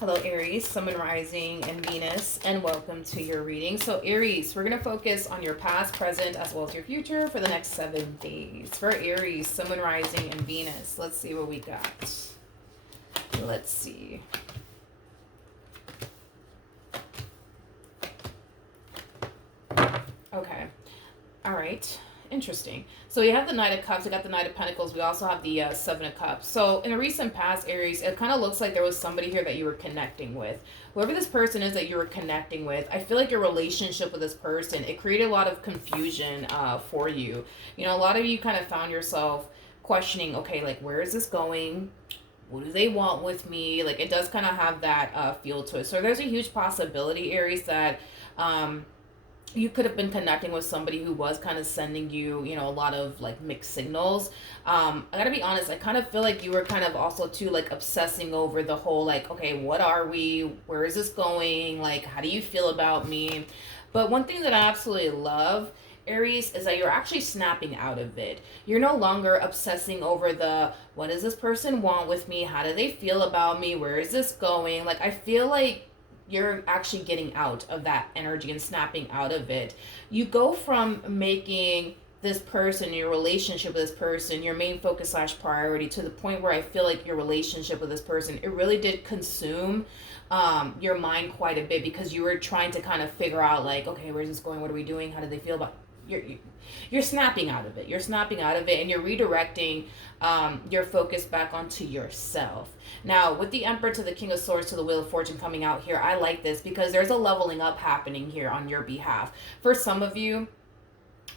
Hello, Aries, Sun, Moon, Rising, and Venus, and welcome to your reading. So, Aries, we're going to focus on your past, present, as well as your future for the next 7 days. For Aries, Sun, Moon, Rising, and Venus, let's see what we got. Let's see. Okay. All right. Interesting. So we have the Knight of Cups, we got the Knight of Pentacles, we also have the Seven of Cups. So in a recent past, Aries, it kind of looks like there was somebody here that you were connecting with. Whoever this person is that you were connecting with, I feel like your relationship with this person, it created a lot of confusion for you. You know, a lot of you kind of found yourself questioning, okay, like, where is this going? What do they want with me? Like, it does kind of have that feel to it. So there's a huge possibility, Aries, that you could have been connecting with somebody who was kind of sending you, you know, a lot of like mixed signals. I gotta be honest, I kind of feel like you were kind of also too like obsessing over the whole like, okay, what are we? Where is this going? Like, how do you feel about me? But one thing that I absolutely love, Aries, is that you're actually snapping out of it. You're no longer obsessing over the, what does this person want with me? How do they feel about me? Where is this going? Like, I feel like you're actually getting out of that energy and snapping out of it. You go from making this person, your relationship with this person, your main focus slash priority, to the point where I feel like your relationship with this person, it really did consume your mind quite a bit, because you were trying to kind of figure out like, okay, where's this going? What are we doing? How do they feel about you're snapping out of it. You're snapping out of it, and you're redirecting your focus back onto yourself. Now, with the Emperor to the King of Swords to the Wheel of Fortune coming out here, I like this because there's a leveling up happening here on your behalf. For some of you,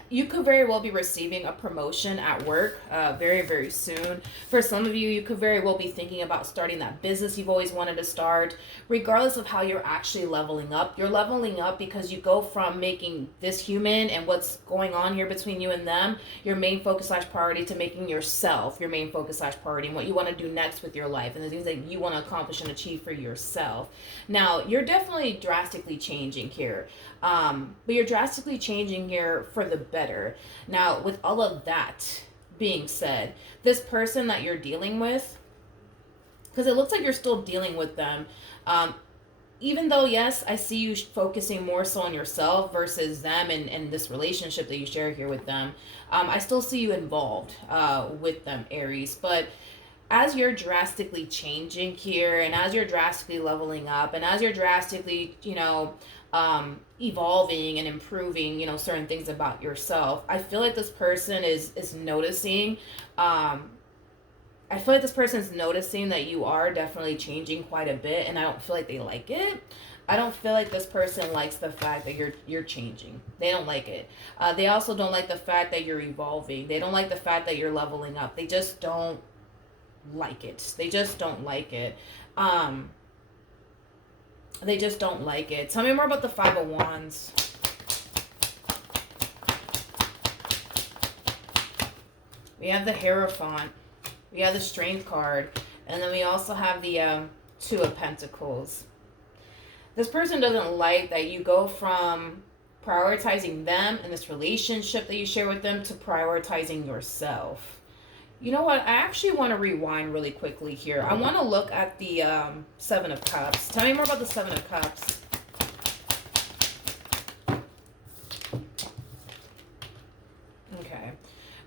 you could very well be receiving a promotion at work very, very soon. For some of you, you could very well be thinking about starting that business you've always wanted to start. Regardless of how you're actually leveling up, you're leveling up because you go from making this human and what's going on here between you and them your main focus slash priority, to making yourself your main focus slash priority, and what you want to do next with your life and the things that you want to accomplish and achieve for yourself. Now, you're definitely drastically changing here. But you're drastically changing here for the better. Now, with all of that being said, this person that you're dealing with, because it looks like you're still dealing with them, even though, yes, I see you focusing more so on yourself versus them and this relationship that you share here with them, I still see you involved with them, Aries. But as you're drastically changing here, and as you're drastically leveling up, and as you're drastically, evolving and improving, certain things about yourself, I feel like this person is noticing. I feel like this person is noticing that you are definitely changing quite a bit, and I don't feel like they like it. I don't feel like this person likes the fact that you're changing. They don't like it. They also don't like the fact that you're evolving. They don't like the fact that you're leveling up. They just don't like it. They just don't like it. They just don't like it. Tell me more about the Five of Wands. We have the Hierophant. We have the Strength card. And then we also have the Two of Pentacles. This person doesn't like that you go from prioritizing them and this relationship that you share with them to prioritizing yourself. You know what? I actually want to rewind really quickly here. I want to look at the Seven of Cups. Tell me more about the Seven of Cups. Okay.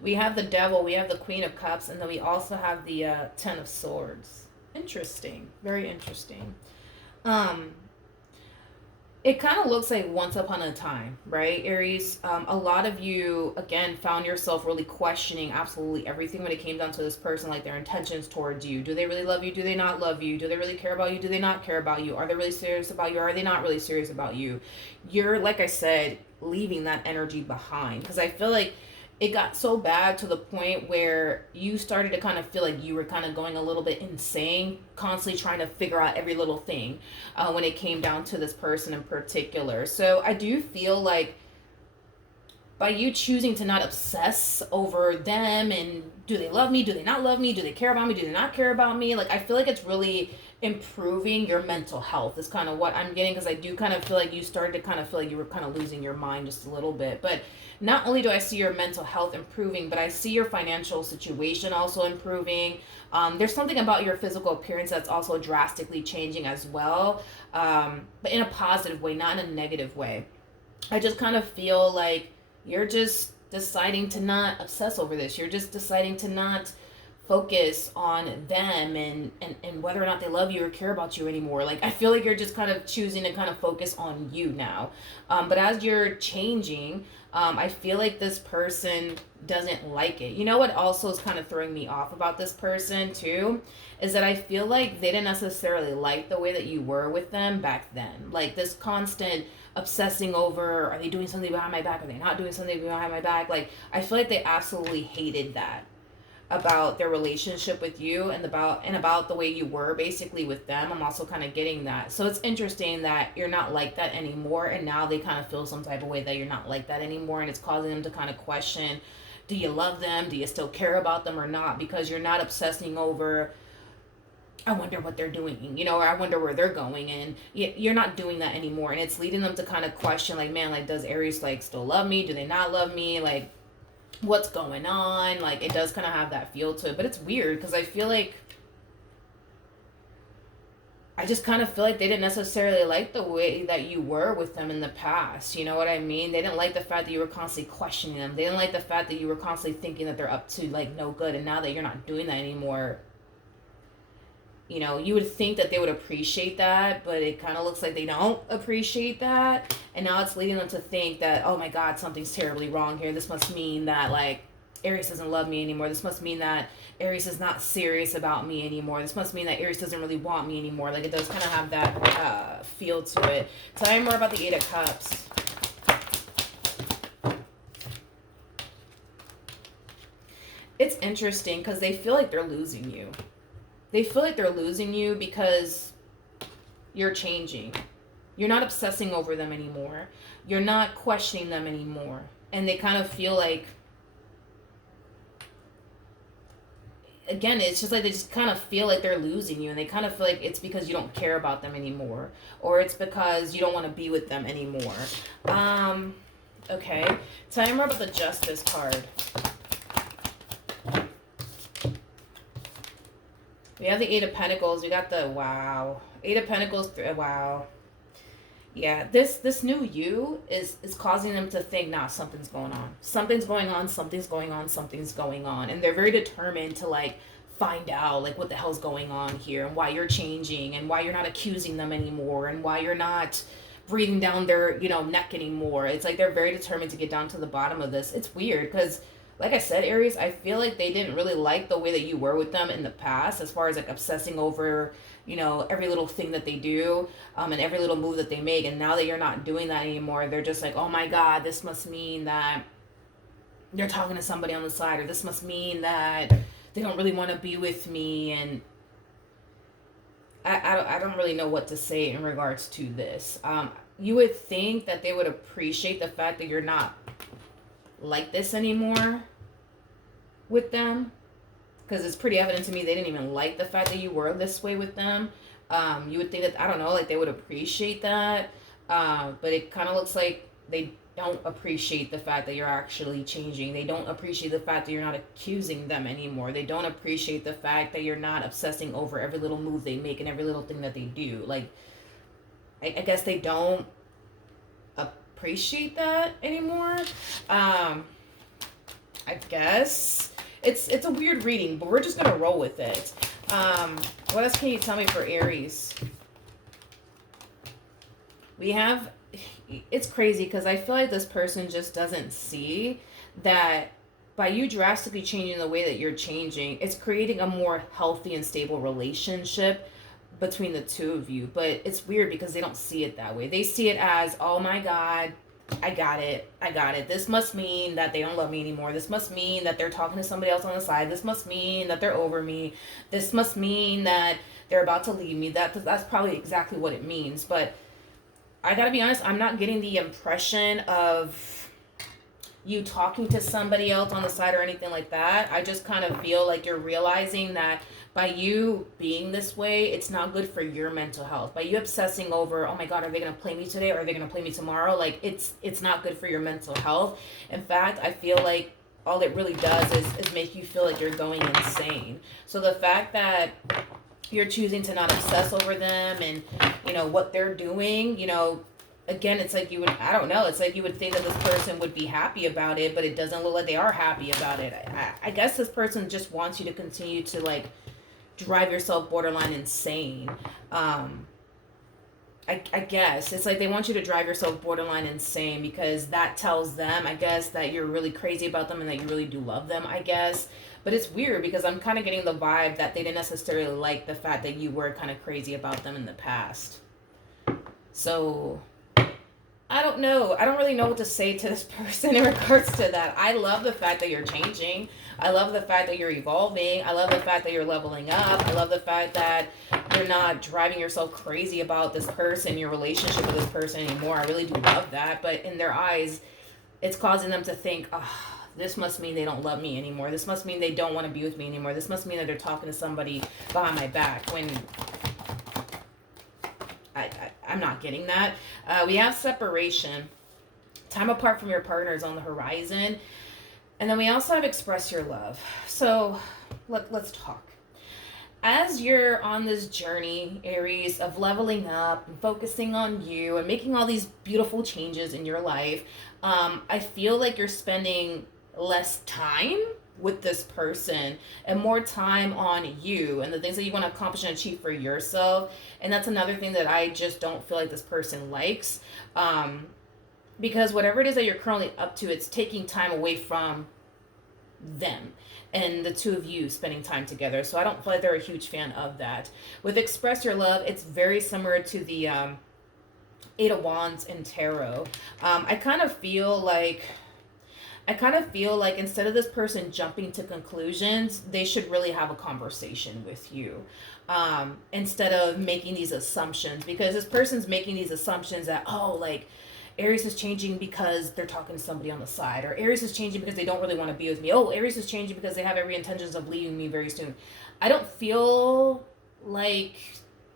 We have the Devil, we have the Queen of Cups, and then we also have the Ten of Swords. Interesting. Very interesting. It kind of looks like once upon a time, right, Aries? A lot of you, again, found yourself really questioning absolutely everything when it came down to this person, like their intentions towards you. Do they really love you? Do they not love you? Do they really care about you? Do they not care about you? Are they really serious about you? Or are they not really serious about you? You're, like I said, leaving that energy behind, because I feel like it got so bad to the point where you started to kind of feel like you were kind of going a little bit insane, constantly trying to figure out every little thing when it came down to this person in particular. So I do feel like by you choosing to not obsess over them and do they love me, do they not love me, do they care about me, do they not care about me, like I feel like it's really improving your mental health is kind of what I'm getting, because I do kind of feel like you started to kind of feel like you were kind of losing your mind just a little bit. But not only do I see your mental health improving, but I see your financial situation also improving. There's something about your physical appearance that's also drastically changing as well, but in a positive way, not in a negative way. I just kind of feel like you're just deciding to not obsess over this. You're just deciding to not focus on them and whether or not they love you or care about you anymore. Like, I feel like you're just kind of choosing to kind of focus on you now. But as you're changing, I feel like this person doesn't like it. You know what also is kind of throwing me off about this person too? Is that I feel like they didn't necessarily like the way that you were with them back then. Like, this constant obsessing over, are they doing something behind my back? Are they not doing something behind my back? Like, I feel like they absolutely hated that about their relationship with you, and about the way you were basically with them. I'm also kind of getting that. So it's interesting that you're not like that anymore, and now they kind of feel some type of way that you're not like that anymore, and it's causing them to kind of question, do you love them? Do you still care about them or not? Because you're not obsessing over, I wonder what they're doing, or I wonder where they're going, and you're not doing that anymore, and it's leading them to kind of question, like, man, like, does Aries, like, still love me? Do they not love me? Like, what's going on? Like, it does kind of have that feel to it. But it's weird because I feel like, I just kind of feel like they didn't necessarily like the way that you were with them in the past. You know what I mean? They didn't like the fact that you were constantly questioning them. They didn't like the fact that you were constantly thinking that they're up to, like, no good. And now that you're not doing that anymore, you would think that they would appreciate that, but it kind of looks like they don't appreciate that. And now it's leading them to think that, oh my God, something's terribly wrong here. This must mean that, like, Aries doesn't love me anymore. This must mean that Aries is not serious about me anymore. This must mean that Aries doesn't really want me anymore. Like, it does kind of have that feel to it. Tell me more about the Eight of Cups. It's interesting because they feel like they're losing you. They feel like they're losing you because you're changing. You're not obsessing over them anymore. You're not questioning them anymore. And they kind of feel like, again, it's just like they just kind of feel like they're losing you. And they kind of feel like it's because you don't care about them anymore. Or it's because you don't want to be with them anymore. Okay. Tell me more about the Justice card. We have the Eight of Pentacles. We got the, wow. Eight of Pentacles. Wow. Yeah, this new you is causing them to think, nah, something's going on. Something's going on, something's going on, something's going on. And they're very determined to, like, find out, like, what the hell's going on here, and why you're changing, and why you're not accusing them anymore, and why you're not breathing down their, neck anymore. It's like they're very determined to get down to the bottom of this. It's weird because, like I said, Aries, I feel like they didn't really like the way that you were with them in the past, as far as, like, obsessing over, every little thing that they do, and every little move that they make. And now that you're not doing that anymore, they're just like, oh my God, this must mean that they're talking to somebody on the side, or this must mean that they don't really want to be with me. And I don't really know what to say in regards to this. You would think that they would appreciate the fact that you're not like this anymore with them, because it's pretty evident to me they didn't even like the fact that you were this way with them. You would think that, I don't know, like, they would appreciate that, but it kind of looks like they don't appreciate the fact that you're actually changing. They don't appreciate the fact that you're not accusing them anymore. They don't appreciate the fact that you're not obsessing over every little move they make and every little thing that they do. Like, I guess they don't appreciate that anymore. I guess it's a weird reading, but we're just gonna roll with it. What else can you tell me for Aries? We have, it's crazy because I feel like this person just doesn't see that by you drastically changing the way that you're changing, it's creating a more healthy and stable relationship between the two of you. But it's weird because they don't see it that way. They see it as, oh my God, I got it. This must mean that they don't love me anymore. This must mean that they're talking to somebody else on the side. This must mean that they're over me. This must mean that they're about to leave me. That's probably exactly what it means. But I gotta be honest, I'm not getting the impression of you talking to somebody else on the side or anything like that. I just kind of feel like you're realizing that By you being this way, it's not good for your mental health. By you obsessing over, oh my God, are they gonna play me today or are they gonna play me tomorrow? Like it's not good for your mental health. In fact, I feel like all it really does is make you feel like you're going insane. So the fact that you're choosing to not obsess over them and what they're doing, again, it's like you would, I don't know, it's like you would think that this person would be happy about it, but it doesn't look like they are happy about it. I guess this person just wants you to continue to like drive yourself borderline insane. I guess it's like they want you to drive yourself borderline insane because that tells them, I guess, that you're really crazy about them and that you really do love them, I guess. But it's weird because I'm kind of getting the vibe that they didn't necessarily like the fact that you were kind of crazy about them in the past. So I don't know. I don't really know what to say to this person in regards to that. I love the fact that you're changing. I love the fact that you're evolving. I love the fact that you're leveling up. I love the fact that you're not driving yourself crazy about this person, your relationship with this person anymore. I really do love that. But in their eyes, it's causing them to think, oh, this must mean they don't love me anymore. This must mean they don't want to be with me anymore. This must mean that they're talking to somebody behind my back when I'm not getting that. We have separation. Time apart from your partner is on the horizon. And then we also have express your love. So let's talk. As you're on this journey, Aries, of leveling up and focusing on you and making all these beautiful changes in your life, I feel like you're spending less time with this person and more time on you and the things that you want to accomplish and achieve for yourself. And that's another thing that I just don't feel like this person likes, because whatever it is that you're currently up to, it's taking time away from them and the two of you spending time together. So I don't feel like they're a huge fan of that. With express your love, it's very similar to the Eight of Wands in tarot. I kind of feel like instead of this person jumping to conclusions, they should really have a conversation with you, instead of making these assumptions, because this person's making these assumptions that, oh, like Aries is changing because they're talking to somebody on the side, or Aries is changing because they don't really want to be with me. Oh, Aries is changing because they have every intentions of leaving me very soon. I don't feel like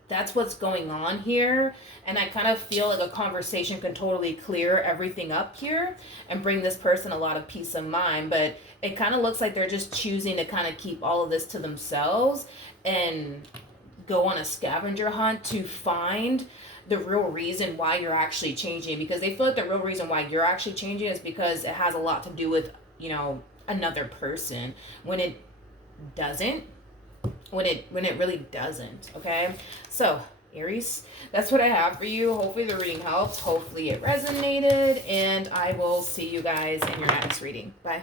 that's what's going on here, and I kind of feel like a conversation can totally clear everything up here and bring this person a lot of peace of mind. But it kind of looks like they're just choosing to kind of keep all of this to themselves and go on a scavenger hunt to find the real reason why you're actually changing, because they feel like the real reason why you're actually changing is because it has a lot to do with another person, when it doesn't. When it really doesn't. Okay, so Aries, that's what I have for you. Hopefully the reading helped, hopefully it resonated, and I will see you guys in your next reading. Bye.